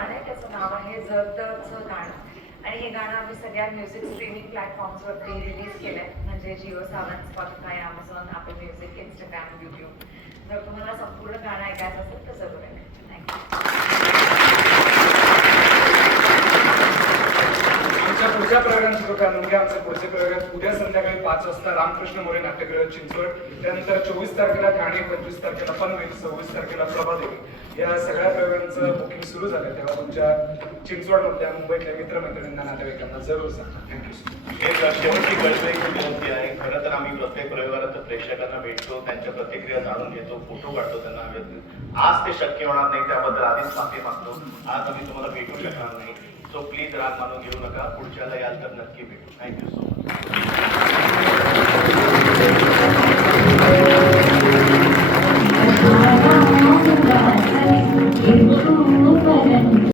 गाणं आहे, त्याचं नाव आहे जरतरचं गाणं आणि हे गाणं आम्ही सगळ्या म्युझिक स्ट्रीमिंग प्लॅटफॉर्म्सवरती रिलीज केलं आहे, म्हणजे Jio Saavn, Spotify, Amazon, Apple music, Instagram, YouTube. जर तुम्हाला संपूर्ण गाणं ऐकायचं असेल तर जरूर ऐका. आमच्या पुढच्या प्रयोगांची कृपया नोंद घ्या. आमचे पुढचे प्रयोग उद्या संध्याकाळी 5 वाजता रामकृष्ण मोरे नाट्यगृह चिंचवड, त्यानंतर 24 तारखेला ठाणे, 25 तारखेला पनवेल, 26 तारखेला प्रभादेवी. या सगळ्या प्रयोगांचं बुकिंग सुरू झालं, तेव्हा तुमच्या चिंचवडमधल्या मुंबईतल्या मित्रमैत्रिणींना, नातेवाईकांना जरूर सांगा. थँक्यू. एक शेवटची कळकळीची विनंती आहे. खरं तर आम्ही प्रत्येक प्रयोगाला प्रेक्षकांना भेटतो, त्यांच्या प्रतिक्रिया जाणून घेतो, फोटो काढतो त्यांना. आज ते शक्य होणार नाही, त्याबद्दल आधीच माफी मागतो. आज आम्ही तुम्हाला भेटू शकणार नाही, सो प्लीज राग मानून घेऊ नका. पुढच्याला याल तर नक्की भेटू. Thank you so much.